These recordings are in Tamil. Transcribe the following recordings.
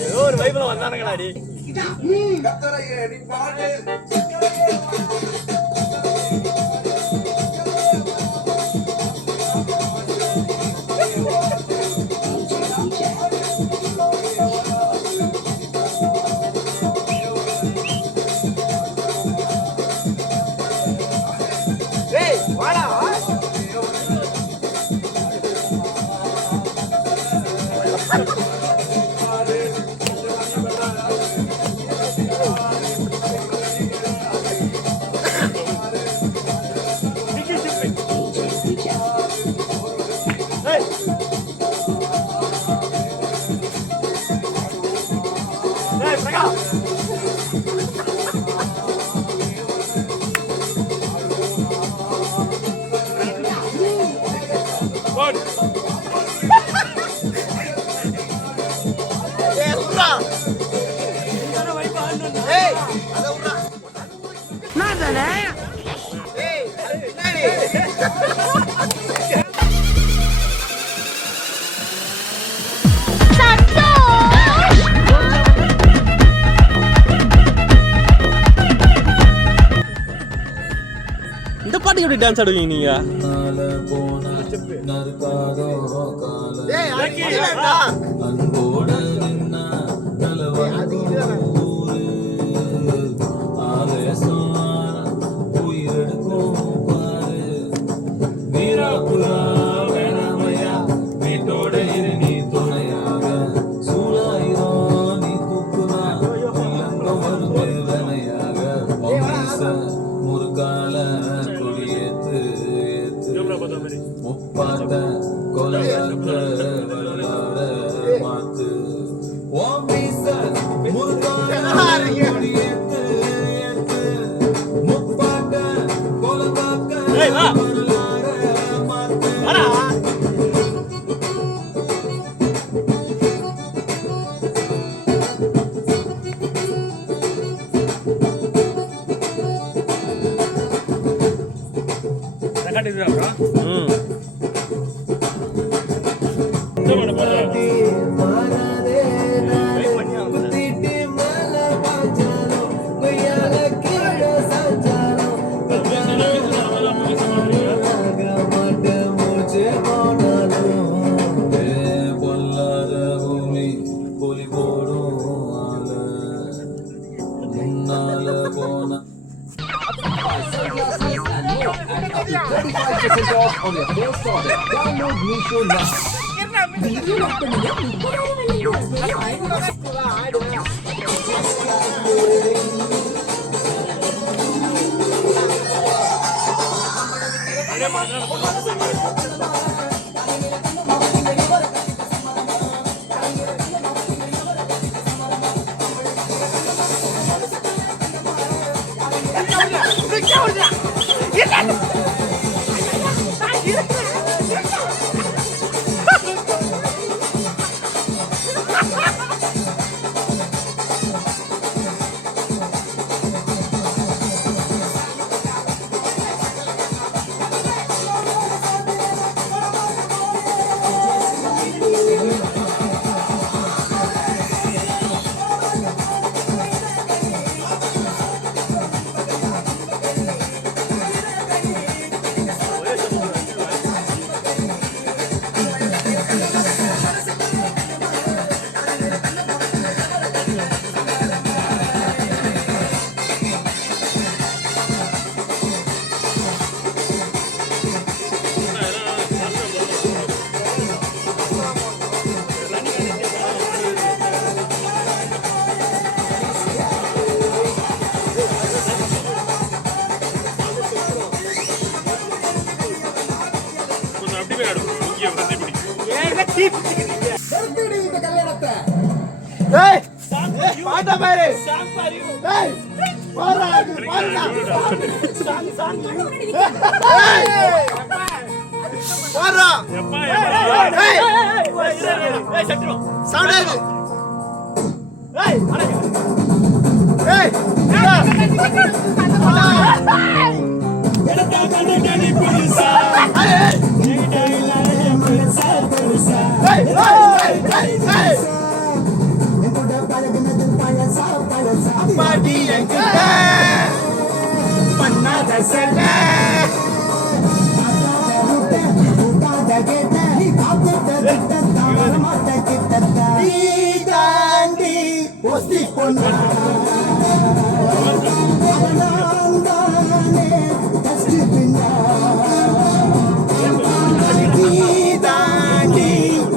ஏதோ ஒரு வைப்ல வந்தானுங்களாடி. இந்த பாட்டுக்கு எப்படி டான்ஸ் ஆடுவீங்க நீங்க? Hey! வாடி என்கிட்ட பண்ணாத செல்ல நீ தாண்டி ஒஸ்தி பொண்ணா தாண்டி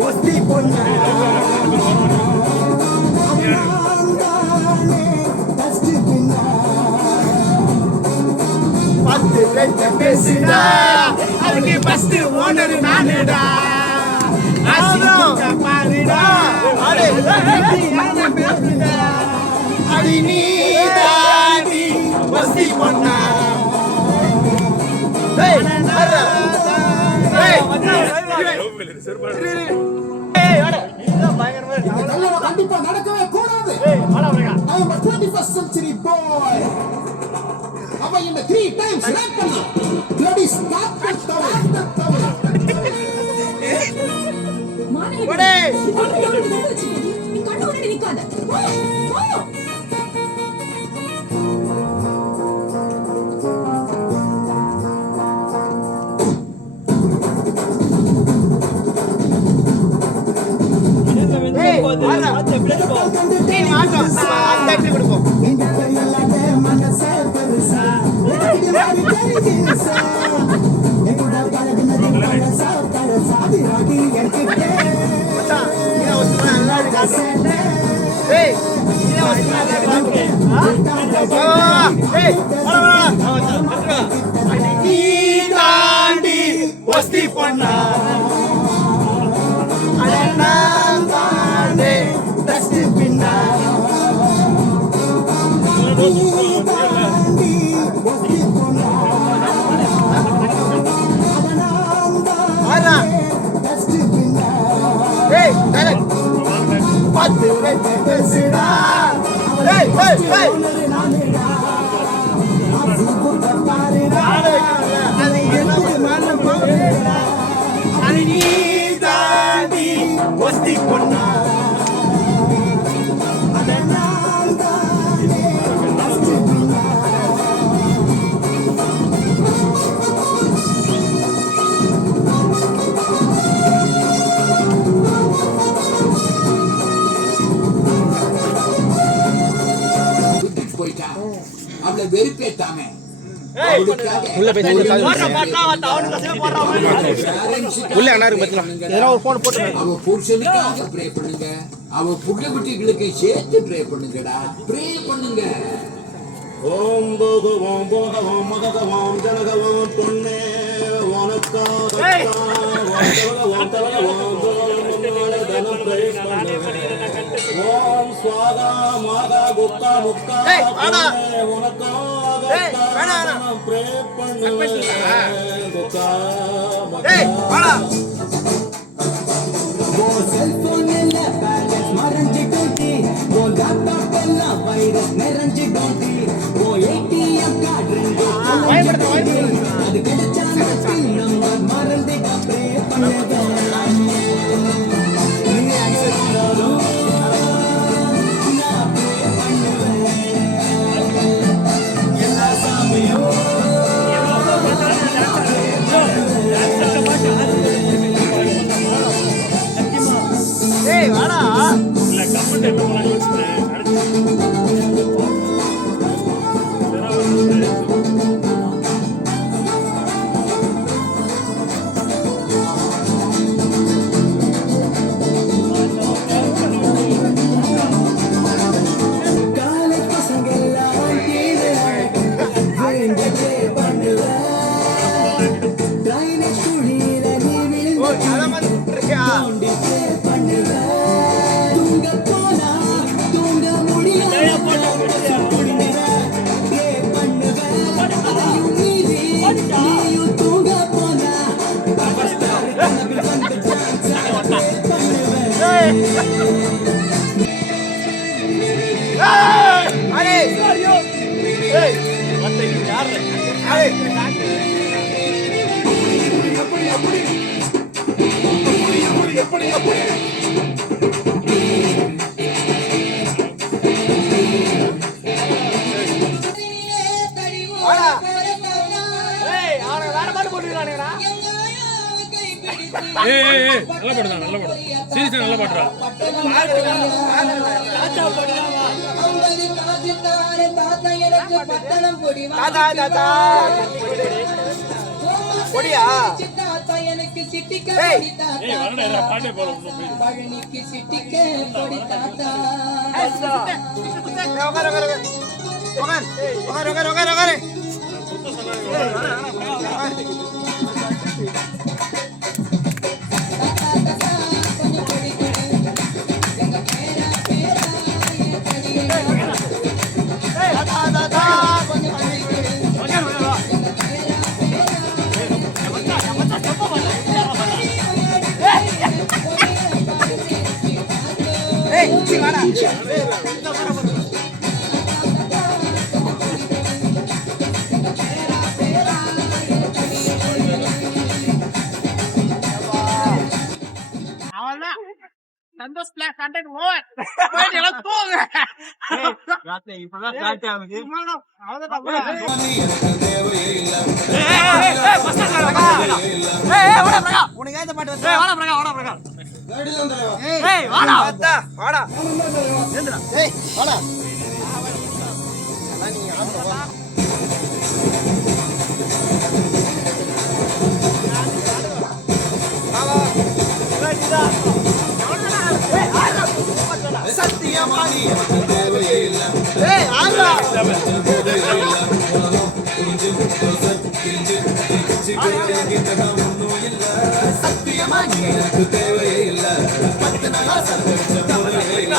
ஒஸ்தி பொண்ணு பத்து லட்ச பேசுடா அதுக்கு ஃபர்ஸ்ட் ஓனர் நானுடா பாருடா அடி நீ தாண்டி ஒஸ்தி பொண்ணா கண்டிப்பா நடக்கவே கூடாது. I am a 21st century boy. அவ இந்த 3 times rap பண்ணா bloody stop that towel. மானே நீ கண்ணு முன்னாடி நிக்காத. வஸ்தி பண்ணா பின்னா பத்து பேசுடா நீ தாண்டி வஸ்தி பொண்ணா அவளை வெறுப்பேத்தாம அவ புருஷனுக்காக ப்ரே பண்ணுங்க அவ புள்ள குட்டிகளுக்கு சேர்த்து ப்ரே பண்ணுங்கடா ப்ரே பண்ணுங்க ஓம் போக ஓம் போக ஓம் மகத ஓம் ஜனக ஓம் பொன்னே ஓம் ஸ்வாகா மாதா குப்தா முக்தா ப்ரே பண்ணுங்க செல்போன் எல்லாம் பேலன்ஸ் மறைஞ்சிட்டோண்டி ஓ லேப்டாப் எல்லாம் வைரஸ் நிறைஞ்சிட்டோண்டி ஓ ஏடிஎம் கார்டு அது கிடைச்சா நம்பர் மறந்துட்ட ப்ரே பண்ணுங்க எல்லா சாமியும் நல்ல பாடுதான், நல்ல பாடு. சீரியஸா நல்ல பாடுறா. எனக்கு சிட்டிக்க பாட்டே போல பழனிக்கு சிட்டிக்க கொடி தாத்தா சந்தோஷ் பிளாக் கண்டென்ட் ஓவர் போயிட்டு எல்லாம் தூங்க இப்பதான் ஸ்டார்ட் ஆகுது உனக்கு ஏத்த பாட்டு வந்து வாடா பிரகா வாடா பிரகா ஏய் வாடா வாடா ஏந்திரா ஏய் வாடா நீங்க ஆடுறா சத்தியமானி தேவையே இல்ல ஏய் ஆடுறா சத்தியமானி எனக்கு தேவையே இல்ல 10 நாளா சந்தோஷ முறையே இல்ல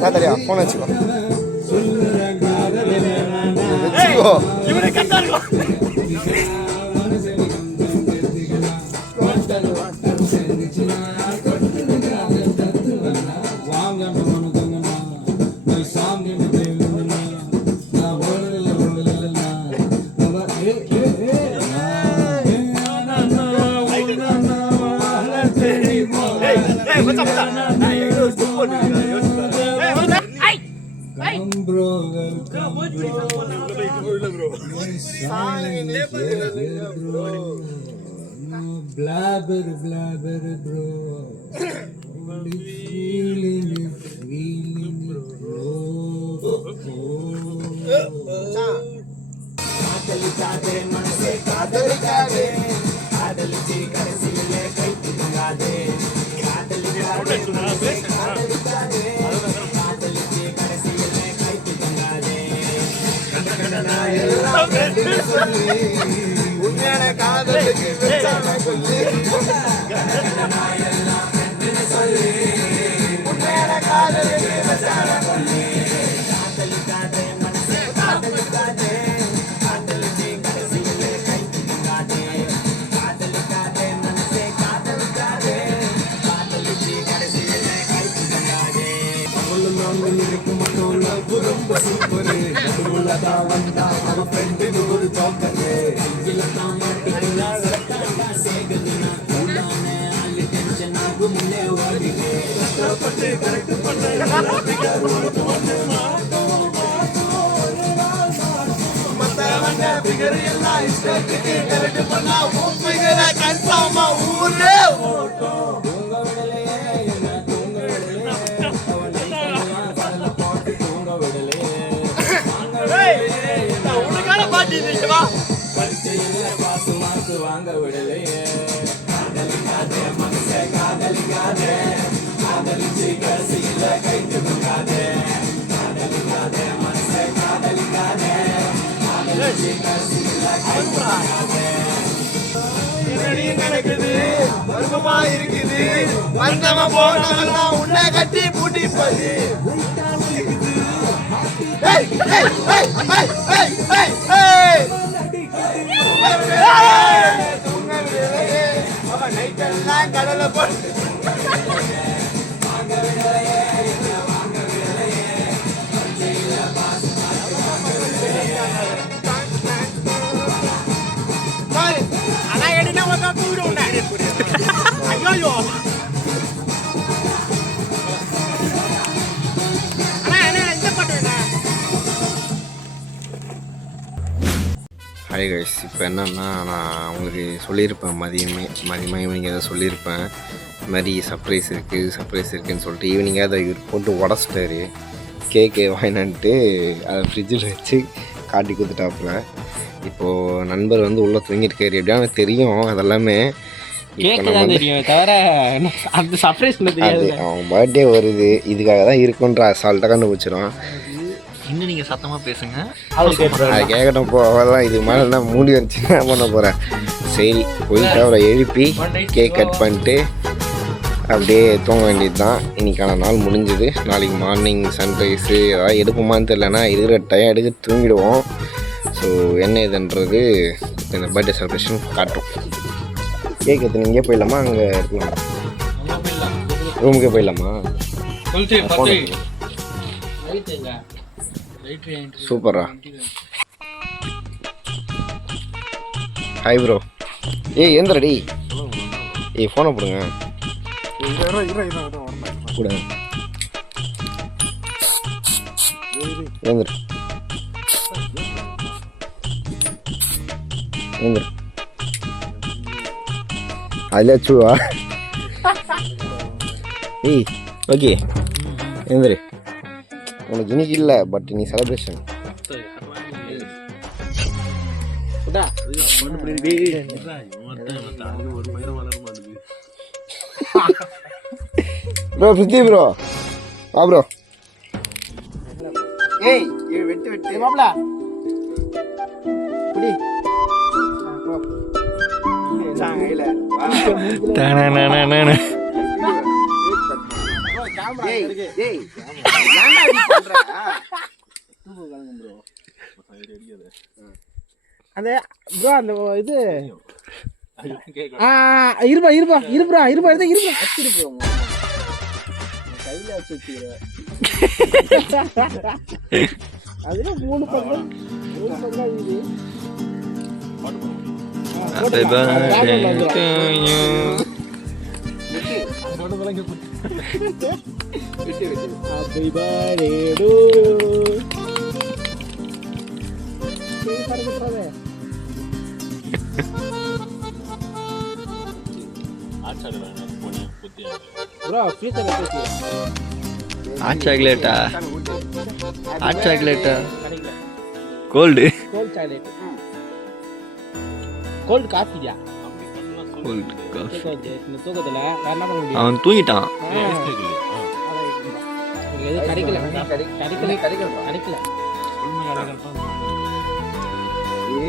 தாத்தடியா போன் வச்சுக்கோ வச்சுக்கோ இவனை கட்டாருக்கோ Blabber, blabber, bro. Only feeling it, bro. காதலிக்காதே மனசே காதலிக்காதே காதலிச்சு கடைசியிலே கைத்து தங்காதே காதலிக்காதே மனசே காதலிக்காதே காதலிச்சு கடைசியிலே கைத்து தங்காதே கண்டகடனா எல்லாம் கண்டு சொல்லி உண்மையான காதலுக்கு வெச்சான கொல்லி கண்டகடனா எல்லாம் கண்டு சொல்லி உண்மையான காதலுக்கு வெச்சான கொல்லி காதலிக்காதே மனசே காதலிக்காதே காதலிச்சு கடைசியிலே கைத்து தங்காதே காதலிக்காதே தான் வந்தா அவன் ஃப்ரெண்டுக்கு ஒரு தோக்கரு கையில தான் மாட்டிக்கிட்டு சேகதுனா கூடான ஆளு டென்ஷன் ஆகும் முன்னே ஓடிடு கஷ்டப்பட்டு கரெக்ட் பண்ண பிகர் எல்லாம் இஷ்டத்துக்கு கரெக்ட் பண்ணா பிகர கன்ஃபார்மா ஊரே ஓட்டும் தூங்க விடலையே என்ன தூங்க விடலையே அவன் கடல போட்டு தூங்க விடலையே உனக்கான பாட்டி வா பரீட்சையில பாஸ் மார்க் வாங்க விடலையே காதலிக்காதே மனசை காதலிக்காதே காதலிச்சு கடைசியில கைட்டு கொடுக்காதே காதலிக்காதே மனசை காதலிக்காதே காதலிச்சு கடைசியில கைட்டு கொடுக்காதே நடக்குது வருவமா இருக்குது வந்தவன் போனவெல்லாம் உன்னை கட்டி பூட்டிப்பது அவன் நைட்டெல்லாம் கடலை போட்டு ஆனா எடுனா உனக்கு தூக்கிடும் ஐயோ ஹாய் கைஸ், இப்போ என்னென்னா நான் உங்களுக்கு சொல்லியிருப்பேன் மதியமாக ஈவினிங் ஏதாவது சொல்லியிருப்பேன். இந்த மாதிரி சர்ப்ரைஸ் இருக்குதுன்னு சொல்லிட்டு ஈவினிங்காக அதை இவர் போட்டு உடச்சிட்டாரு. கேக்கு வாங்கினான்ட்டு அதை ஃப்ரிட்ஜில் வச்சு காட்டி கொடுத்துட்டாப்புல. இப்போது நண்பர் வந்து உள்ளே தூங்கியிருக்காரு. எப்படியா தெரியும் அதெல்லாமே. அது அவன் பர்த்டே வருது, இதுக்காக தான் இருக்குன்ற அசால்ட்டாக கண்டுபிடிச்சிடும். இன்னும் நீங்கள் சத்தமாக பேசுங்க. அது கேட்கட்டும் போகலாம். இதுக்கு மேலே நான் மூடி வச்சு என்ன பண்ண போகிறேன். சரி போயிட்டு அவரை எழுப்பி கேக் கட் பண்ணிட்டு அப்படியே தூங்க வேண்டியது தான். இன்றைக்கான நாள் முடிஞ்சுது. நாளைக்கு மார்னிங் சன்ரைஸு ஏதாவது எடுப்போமான்னு தெரியலனா இருக்கிற டைம் எடுக்க தூங்கிடுவோம். ஸோ என்ன இதுன்றது இந்த பர்த்டே செலிப்ரேஷன் காட்டும். கேக் எடுத்து இங்கே போயிடலாமா, அங்கே இருக்கலாம், ரூமுக்கே போயிடலாமா? சூப்பரா. Hi bro. ஏய் எந்திரடி. ஏய் ஃபோனை போடுங்க கூட. எந்திரு எந்திரு. அதில் வச்சுவா. ஏய் ஓகே எந்திரு. உனக்கு இன்னைக்கு இல்லை, பட் நீ செலிப்ரேஷன். ப்ரோ பிரித்தி ப்ரோ வா ப்ரோ. ஏய் வெட்டு வெட்டு மாப்ள புடி சாங்கையில தானா ஏய் ஏய் ஏன்டா இப்படி பண்ற? அந்த ப்ரோ அந்த இது இருப்பா அச்சிரு ப்ரோ. கையில வச்சுக்கிற அதுல 3 பக்கம் இது ஹாட் சாக்லேட்டா? ஹாட் சாக்லேட்டா? கோல்டு சாக்லேட், கோல்டு காஃபியா? Cold coffee. தூக்கத்துல என்ன பண்ண முடியும்? அவன் தூங்கிட்டான். கிடைக்கல.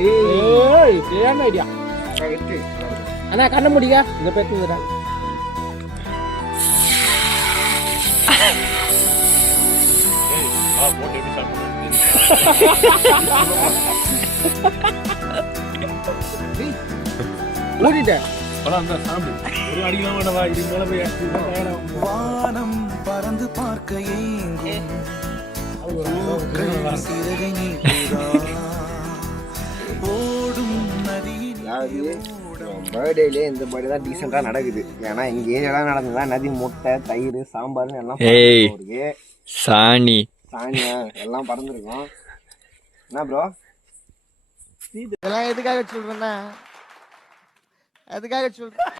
ஏய் சரியான ஐடியா. அண்ணா கண்ண முடியா இந்த பேசுறா. ஓடிட்டேன். வானம் பறந்து பார்க்க ஏங்கும் சிறகை நீ பர்த்டேலேயே இந்த பர்த்டே தான் டீசெண்டாக நடக்குது. ஏன்னா எங்கள் ஏரியாலாம் நடந்ததா நதி முட்டை தயிர் சாம்பார்னு எல்லாம் ஏய் இருக்கு. சாணி சாணியா எல்லாம் பறந்துருக்கோம். என்ன ப்ரோ இதெல்லாம் எதுக்காக சொல்றேன்னா அதுக்காக சொல்றேன்.